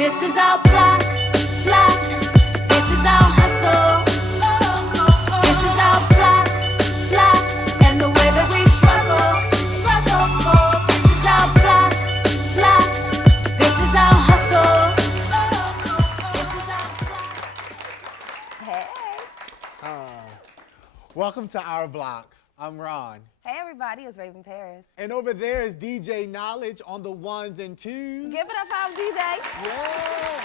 This is our block, block. This is our hustle. This is our block, block. And the way that we struggle. This is our block, block. This is our hustle. This is our block. Hey. Welcome to our block. I'm Ron. Hey everybody, it's Raven Paris. And over there is DJ Knowledge on the ones and twos. Give it up for our DJ. Yeah.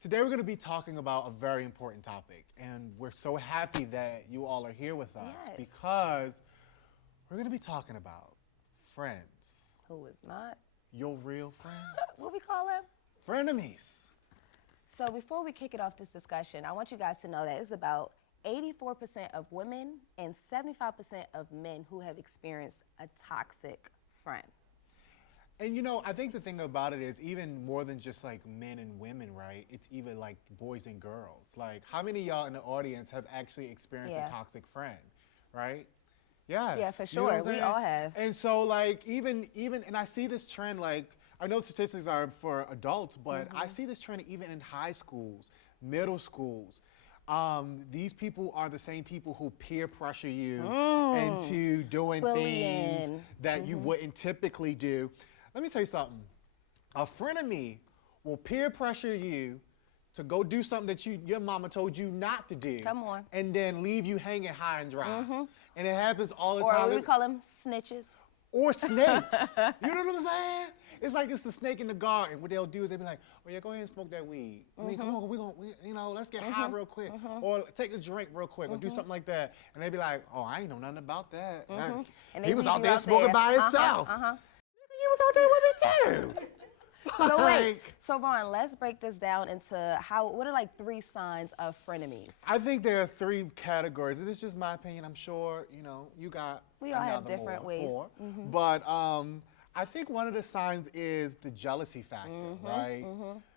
Today we're going to be talking about a very important topic, and we're so happy that you all are here with us Yes. because we're going to be talking about friends. Who is not? Your real friends. What we call them? Frenemies. So before we kick it off this discussion, I want you guys to know that it's about 84% of women and 75% of men who have experienced a toxic friend. And you know, I think the thing about it is even more than just like men and women, right? It's even like boys and girls. Like how many of y'all in the audience have actually experienced Yeah. a toxic friend, right? Yes. Yeah, for You know what sure. I'm We saying? all have. And so like even and I see this trend, like I know statistics are for adults, but I see this trend even in high schools, middle schools. These people are the same people who peer pressure you into doing things Bullying. that you wouldn't typically do. Let me tell you something. A frenemy will peer pressure you to go do something that your mama told you not to do. Come on. And then leave you hanging high and dry. And it happens all the Or time. what we call them snitches. Or snakes. You know what I'm saying? It's like it's the snake in the garden. What they'll do is they'll be like, oh yeah, go ahead and smoke that weed. I mean, come on, let's get high real quick. Or take a drink real quick or do something like that. And they be like, oh, I ain't know nothing about that. And He they was leave out you there out smoking there. by himself. He was out there with me too. So wait, Like, so Ron, let's break this down into what are like 3 signs of frenemies? I think there are 3 categories, and it's just my opinion. I'm sure, you got We all have another different more, ways. 4. But I think one of the signs is the jealousy factor, right?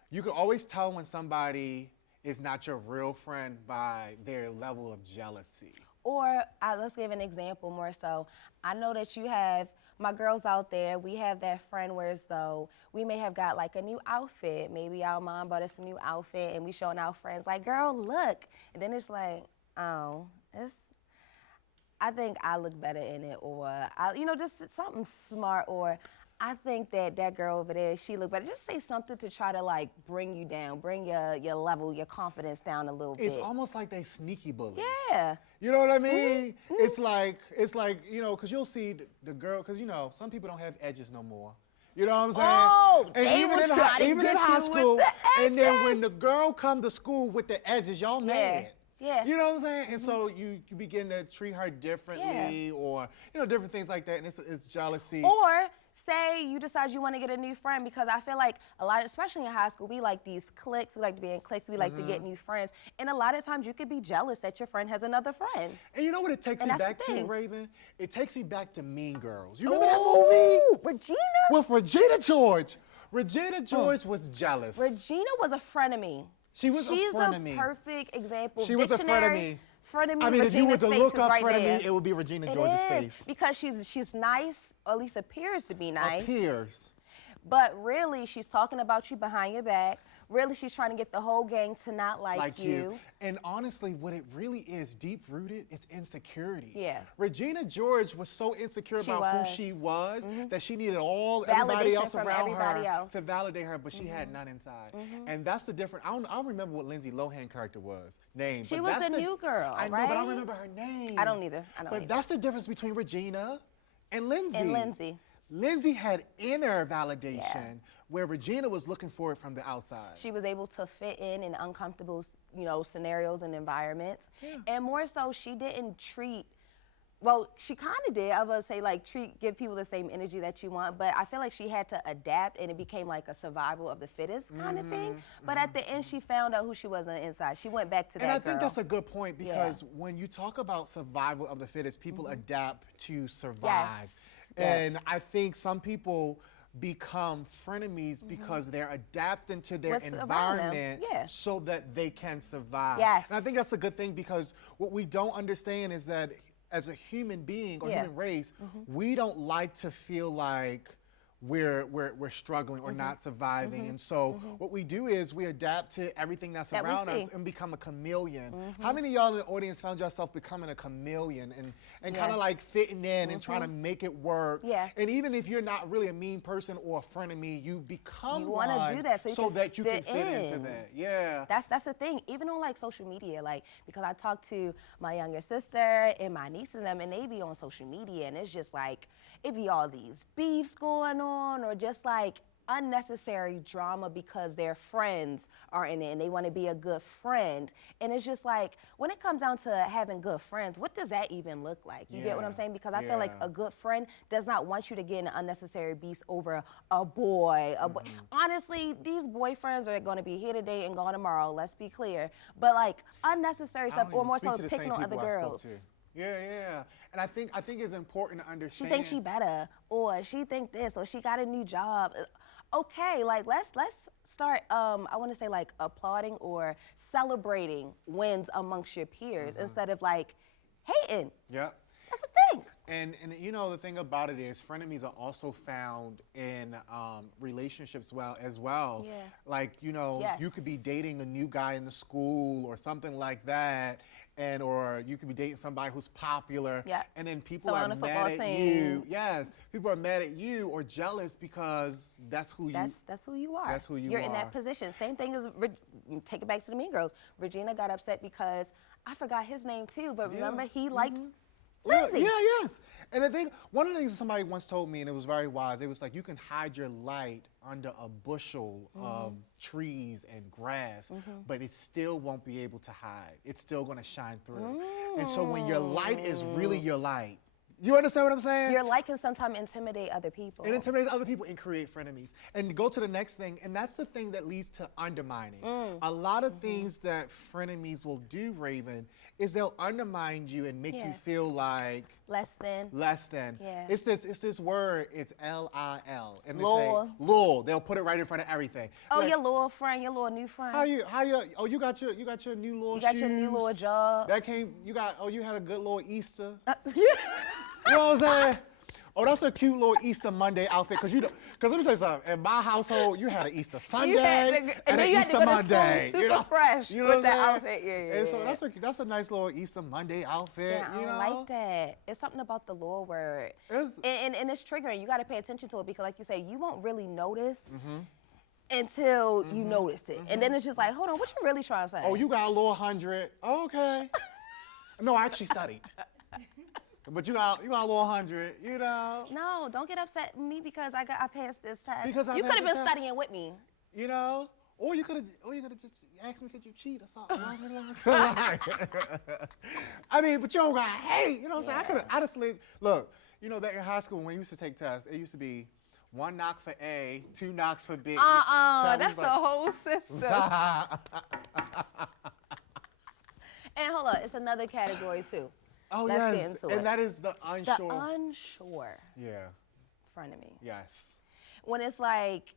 You can always tell when somebody is not your real friend by their level of jealousy. Or let's give an example more so. I know that you have my girls out there, we have that friend where as though we may have got like a new outfit. Maybe our mom bought us a new outfit and we showing our friends like, girl, look. And then it's like, oh, I think I look better in it, or just something smart, or I think that girl over there, she look better. Just say something to try to like bring you down, bring your level, your confidence down a little bit. It's almost like they sneaky bullies. Yeah. You know what I mean? It's like, because you'll see the girl, because, some people don't have edges no more. You know what I'm saying? Oh, and they even will try to even in get high you with school, the and then edges. when the girl come to school with the edges, y'all mad. Yeah. You know what I'm saying? And so you begin to treat her differently, or different things like that, and it's jealousy. Or say you decide you want to get a new friend, because I feel like a lot, especially in high school, we like these cliques, we like to be in cliques, we like to get new friends. And a lot of times you could be jealous that your friend has another friend. And you know what it takes And me that's back the to, thing. Raven? It takes me back to Mean Girls. You remember that movie? Regina? With Regina George. Regina George was jealous. Regina was a frenemy. She was She's a frenemy. the perfect example. She was a Dictionary, frenemy. I mean, if you were Regina's to face look is up right frenemy, there. it would be Regina It George's is, face. because she's nice, or at least appears to be nice. Appears. But really, she's talking about you behind your back. Really, she's trying to get the whole gang to not like you. And honestly, what it really is, deep-rooted, is insecurity. Yeah. Regina George was so insecure She about was. who she was that she needed everybody Validation else from around everybody her else. to validate her, but she had none inside. And that's the difference. I don't remember what Lindsay Lohan character was named. She but was that's the new girl, I know, right? but I don't remember her name. I don't either. But that's the difference between Regina and Lindsay. And Lindsay. Lindsay had inner validation, where Regina was looking for it from the outside. She was able to fit in uncomfortable, scenarios and environments. Yeah. And more so, she didn't treat, well, she kind of did. I would say, like, give people the same energy that you want, but I feel like she had to adapt, and it became like a survival of the fittest kind of thing. But at the end, she found out who she was on the inside. She went back to that And I girl. think that's a good point, because when you talk about survival of the fittest, people adapt to survive. And I think some people become frenemies because they're adapting to their What's around them. environment Yeah. so that they can survive. Yes. And I think that's a good thing, because what we don't understand is that as a human being or human race, we don't like to feel like we're struggling or not surviving. And so what we do is we adapt to everything that's That we around us see. and become a chameleon. How many of y'all in the audience found yourself becoming a chameleon and kind of like fitting in and trying to make it work? Yeah. And even if you're not really a mean person or a frenemy, you become You wanna one do that so you can that you can fit fit into in. that. Yeah. That's the thing. Even on like social media, like because I talk to my younger sister and my niece and them, and they be on social media, and it's just like it be all these beefs going on, or just like unnecessary drama because their friends are in it and they want to be a good friend. And it's just like when it comes down to having good friends, what does that even look like? You get what I'm Yeah. saying? Because I feel like Yeah. a good friend does not want you to get into unnecessary beefs over a boy. Honestly, these boyfriends are going to be here today and gone tomorrow. Let's be clear. But like unnecessary I stuff, don't or even more speak so to the same picking on other people I spoke girls. to. Yeah, yeah. And I think it's important to She understand. thinks she better, or she think this, or she got a new job. Okay, like let's start. I want to say like applauding or celebrating wins amongst your peers instead of like hating. Yeah. That's the thing. And you know the thing about it is frenemies are also found in relationships as well. Yeah. Like you know Yes. you could be dating a new guy in the school or something like that, or you could be dating somebody who's popular. Yeah. And then people Someone are on the mad football at team. you. Yes. People are mad at you or jealous because that's who you. That's who you are. That's who you You're in are. that position. Same thing as take it back to the Mean Girls. Regina got upset because I forgot his name too, but Yeah. remember he liked Yeah, Lindsay. yeah, yes. And I think one of the things somebody once told me, and it was very wise, it was like you can hide your light under a bushel of trees and grass, but it still won't be able to hide. It's still going to shine through. And so when your light is really your light, you understand what I'm saying? Your light can sometimes intimidate other people. It intimidates other people and create frenemies. And go to the next thing, and that's the thing that leads to undermining. A lot of things that frenemies will do, Raven, is they'll undermine you and make you Yeah. feel like Less than. Yeah. It's this word. It's L-I-L. And they Lol. say lol. They'll put it right in front of everything. Oh, Like, your little friend, your little new friend. how you? Oh, you got your new little You got your new shoes. little job. That came. You had a good little Easter. Yeah. You know what I'm saying? Oh, that's a cute little Easter Monday outfit. Cause let me tell you something. In my household, you had an Easter Sunday You had to- and and then an you had to Easter go to school Monday. super fresh You know with what that I'm saying? outfit. Yeah, And so yeah. that's a nice little Easter Monday outfit. Yeah, I you don't know? like that. It's something about the lore word. It's- And it's triggering. You got to pay attention to it because, like you say, you won't really notice until you noticed it. And then it's just like, hold on, what you really trying to say? Oh, you got a little 100. Okay. No, I actually studied. But you got a little 100, you know? No, don't get upset with me because I passed this test. Because I you passed could have the been test. studying with me. You know? Or you could have just asked me, could you cheat or something? I mean, but you don't got hate. You know what I'm saying? I'd have slid. Look, you know, back in high school when we used to take tests, it used to be 1 knock for A, 2 knocks for B. That's the whole system. And hold on, it's another category too. Oh, Let's get yes. into And it. that is the unsure. The unsure Yeah. friend of me. Yes. When it's like,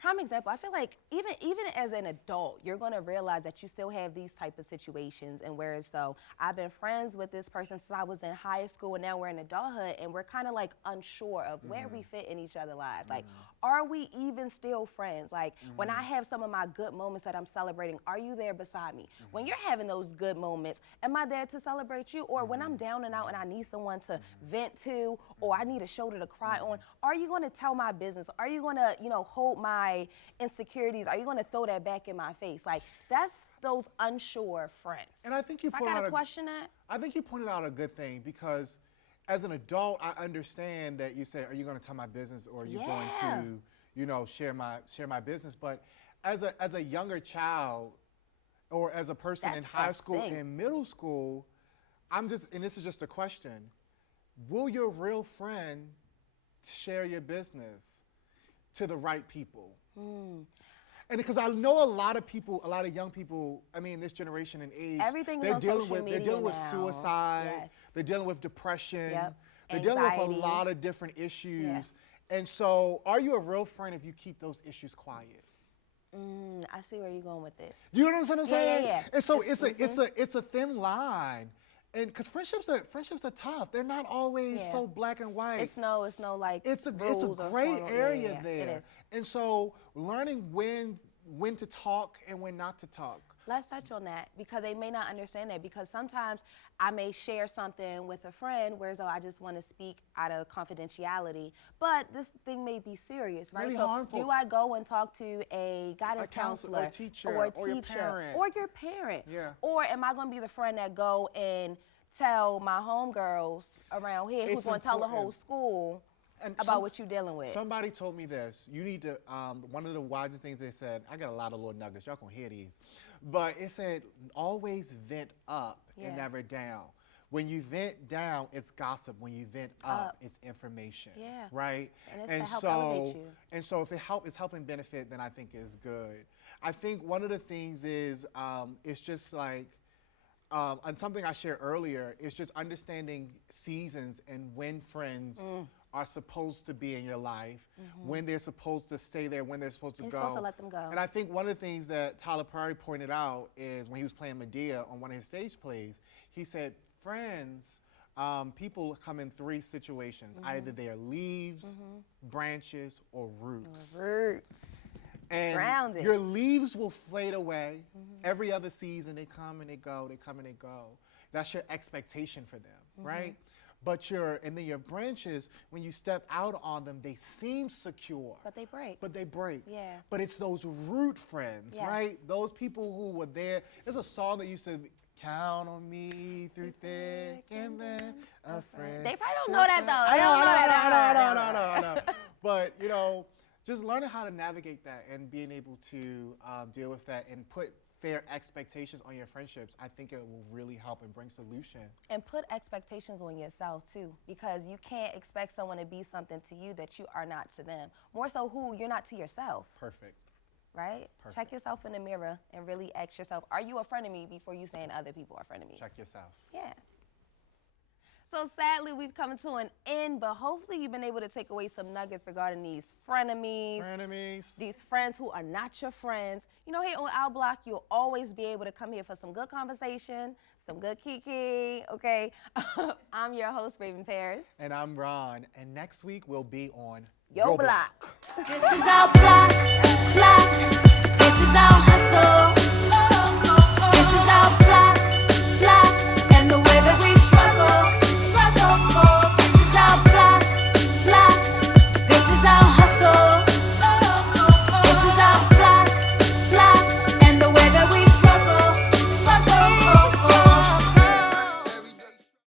prime example, I feel like even as an adult, you're gonna realize that you still have these type of situations. And whereas though I've been friends with this person since I was in high school, and now we're in adulthood, and we're kind of like unsure of where we fit in each other's lives. Like, are we even still friends? Like, when I have some of my good moments that I'm celebrating, are you there beside me? When you're having those good moments, am I there to celebrate you? Or when I'm down and out and I need someone to vent to, or I need a shoulder to cry on, are you gonna tell my business? Are you gonna, hold my insecurities? Are you gonna throw that back in my face? Like, that's those unsure friends. And I think you If I put out gotta a question that. I think you pointed out a good thing because as an adult, I understand that you say, are you going to tell my business or are you going to, share my business? But as a younger child or as a person in That's high the school thing. and middle school, and this is just a question, will your real friend share your business to the right people? And because I know a lot of young people, I mean, this generation and age, Everything is they're on dealing social with media now. suicide, Yes. they're dealing with depression, Yep. they're dealing with Anxiety. a lot of different issues. Yeah. And so, are you a real friend if you keep those issues quiet? I see where you're going with this. You know what I'm saying? Yeah. And so it's a thin line. And because friendships are tough. They're not always Yeah. so black and white. It's no like It's a rules or gray formal- area yeah, there. It is. And so learning when to talk and when not to talk. Let's touch on that because they may not understand that because sometimes I may share something with a friend whereas I just want to speak out of confidentiality, but this thing may be serious, right? Really so harmful. do I go and talk to a guidance counselor, counselor a teacher, or a or your teacher parent? or your parent? Yeah. Or am I going to be the friend that go and tell my homegirls around here who's It's going to tell the whole important. school And about what you're dealing with? Somebody told me this. You need to, one of the wisest things they said, I got a lot of little nuggets. Y'all gonna hear these. But it said, always vent up and Yeah. never down. When you vent down, it's gossip. When you vent up, it's information. Yeah. Right? And it's to help elevate you. And so if it's helping benefit, then I think it's good. I think one of the things is, it's just like, and something I shared earlier is just understanding seasons and when friends are supposed to be in your life, when they're supposed to stay there, when they're supposed to You're go. supposed to let them go. And I think one of the things that Tyler Perry pointed out is when he was playing Medea on one of his stage plays, he said, friends, people come in three situations. Either they are leaves, branches, or roots. Roots. And Grounded. your leaves will fade away. Every other season, they come and they go, they come and they go. That's your expectation for them, right? But and then your branches, when you step out on them, they seem secure. But they break. But they break. Yeah. But it's those root friends, Yes. right? Those people who were there. There's a song that used to count on me through thick and thin, a friend. They probably don't know that though. They don't know that. I know. But, you know, just learning how to navigate that and being able to deal with that and put fair expectations on your friendships, I think it will really help and bring solution. And put expectations on yourself too, because you can't expect someone to be something to you that you are not to them. More so who you're not to yourself, Perfect. right? Perfect. Check yourself in the mirror and really ask yourself, are you a friend of me before you saying other people are friend of me? Check yourself. Yeah. So sadly, we've come to an end, but hopefully you've been able to take away some nuggets regarding these frenemies, Frienemies. these friends who are not your friends. You know, here on Our Block, you'll always be able to come here for some good conversation, some good kiki, okay? I'm your host, Raven Paris. And I'm Ron. And next week we'll be on Yo Block. This is our block, block.